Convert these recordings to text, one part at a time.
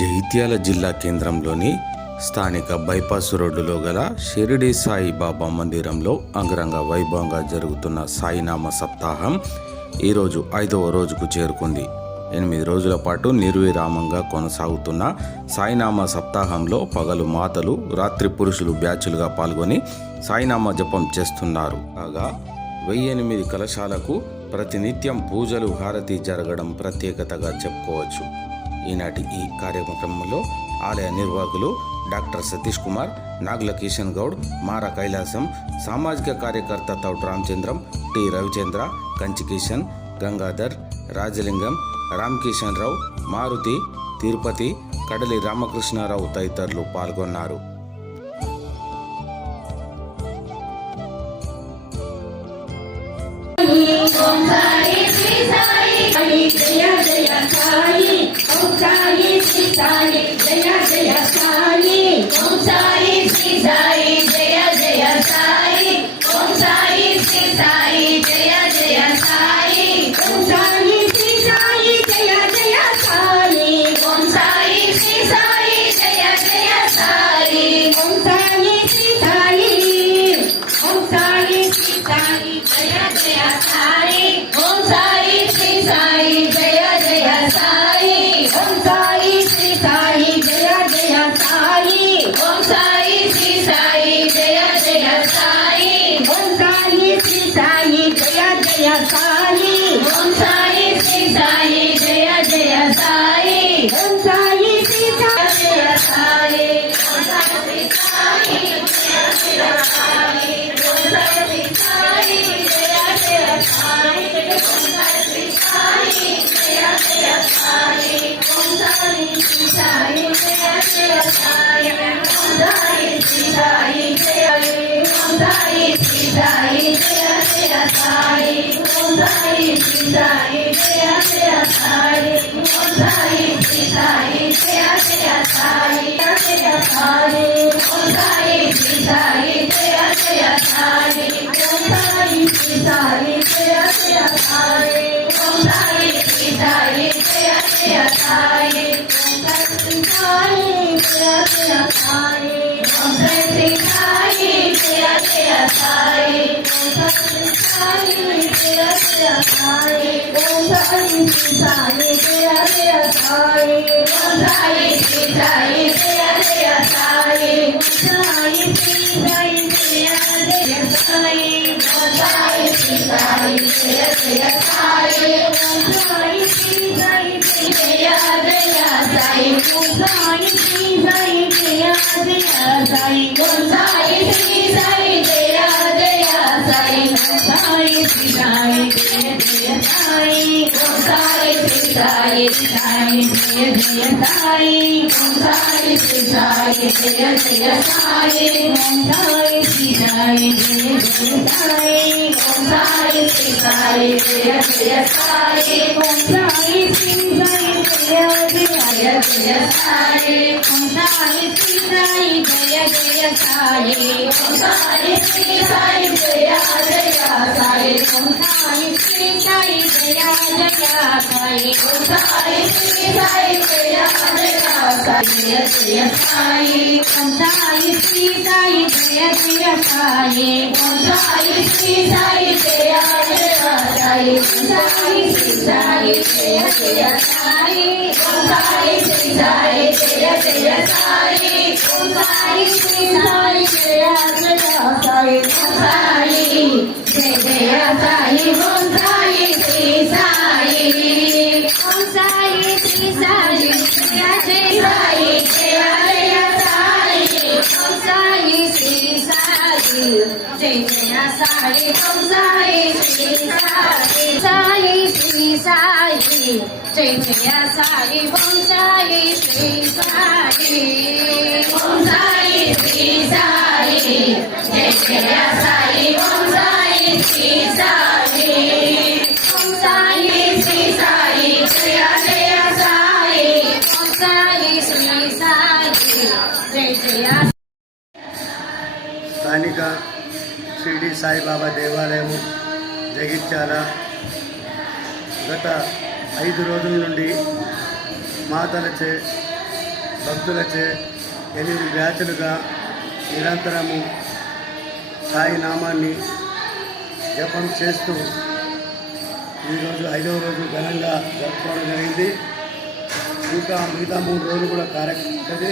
జగిత్యాల జిల్లా కేంద్రంలోని స్థానిక బైపాస్ రోడ్డులో గల షిరిడి సాయి బాబా మందిరంలో అంగరంగ వైభవంగా జరుగుతున్న సాయినామ సప్తాహం ఈరోజు 5వ రోజుకు చేరుకుంది. 8 రోజుల పాటు నిర్విరామంగా కొనసాగుతున్న సాయినామ సప్తాహంలో పగలు మాతలు, రాత్రి పురుషులు బ్యాచులుగా పాల్గొని సాయినామ జపం చేస్తున్నారు. కాగా 1008 కలశాలకు ప్రతినిత్యం పూజలు, హారతి జరగడం ప్రత్యేకతగా చెప్పుకోవచ్చు. ఈనాటి ఈ కార్యక్రమంలో ఆలయ నిర్వాహకులు డాక్టర్ సతీష్ కుమార్, నాగుల కిషన్ గౌడ్, మార కైలాసం, సామాజిక కార్యకర్త తౌట్ రామచంద్రం, టి రవిచంద్ర, కంచి కిషన్, గంగాధర్, రాజలింగం, రామకిషన్ రావు, మారుతి, తిరుపతి, కడలి రామకృష్ణారావు తదితరులు పాల్గొన్నారు. స్థానిక షిరిడి సాయిబాబా దేవాలయము జగిత్యాల గత 5 రోజుల నుండి మాతలచే భక్తులచే 8 బ్యాచులుగా నిరంతరము సాయి నామాన్ని జపం చేస్తూ ఈరోజు 5వ రోజు ఘనంగా జరుపుకోవడం జరిగింది. ఇంకా మిగతా 3 రోజులు కూడా కార్యక్రమం ఉంటుంది.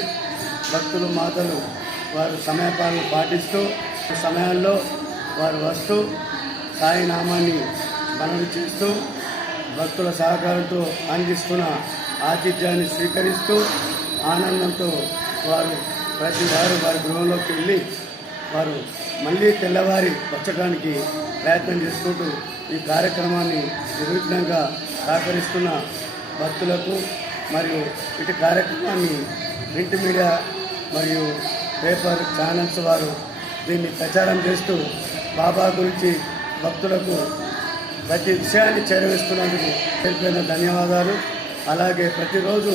భక్తులు మాతలు వారు సమయపాలన పాటిస్తూ సమయాల్లో వారు వస్తూ సాయి నామాన్ని మనవి చేస్తూ భక్తుల సహకారంతో అందిస్తున్న ఆతిథ్యాన్ని స్వీకరిస్తూ ఆనందంతో వారు ప్రతి వారు వారి గృహంలోకి వెళ్ళి వారు మళ్ళీ తెల్లవారి వచ్చడానికి ప్రయత్నం చేసుకుంటూ ఈ కార్యక్రమాన్ని నిర్విఘ్నంగా సహకరిస్తున్న భక్తులకు మరియు ఇటు కార్యక్రమాన్ని ప్రింట్ మీడియా మరియు పేపర్ ఛానల్స్ వారు దీన్ని ప్రచారం చేస్తూ బాబా గురించి భక్తులకు ప్రతి విషయాన్ని చేరవేస్తున్నందుకు పేరుపైన ధన్యవాదాలు. అలాగే ప్రతిరోజు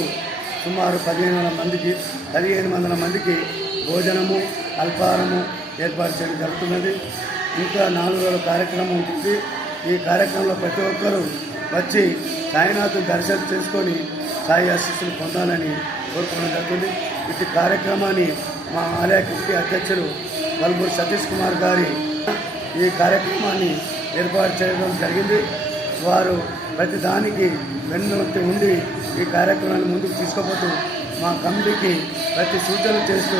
సుమారు 1500 మందికి భోజనము అల్పాహారము ఏర్పాటు చేయడం జరుగుతున్నది. ఇంకా 4 రోజుల కార్యక్రమం ఉంటుంది. ఈ కార్యక్రమంలో ప్రతి ఒక్కరూ వచ్చి సాయినాథుని దర్శనం చేసుకొని సాయి ఆశీస్సులు పొందాలని కోరుకోవడం జరుగుతుంది. ఇటు కార్యక్రమాన్ని మా ఆలయ కమిటీ అధ్యక్షులు వల్బూరి సతీష్ కుమార్ గారి ఈ కార్యక్రమాన్ని ఏర్పాటు చేయడం జరిగింది. వారు ప్రతి దానికి వెన్నుంటి ఉండి ఈ కార్యక్రమాన్ని ముందుకు తీసుకుపోతూ మా కమిటీకి ప్రతి సూచనలు చేస్తూ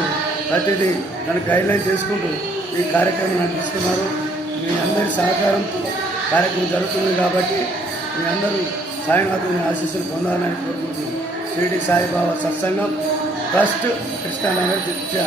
ప్రతిదీ దాన్ని గైడ్లైన్ చేసుకుంటూ ఈ కార్యక్రమం నడిపిస్తున్నారు. మీ అందరి సహకారంతో కార్యక్రమం జరుగుతుంది కాబట్టి మీ అందరూ సాయినాథుని ఆశీస్సులు పొందాలని కోరుకుంటున్నాం. షిరిడి సాయిబాబా సత్సంగం ట్రస్ట్ కృష్ణానగర్ జిల్లా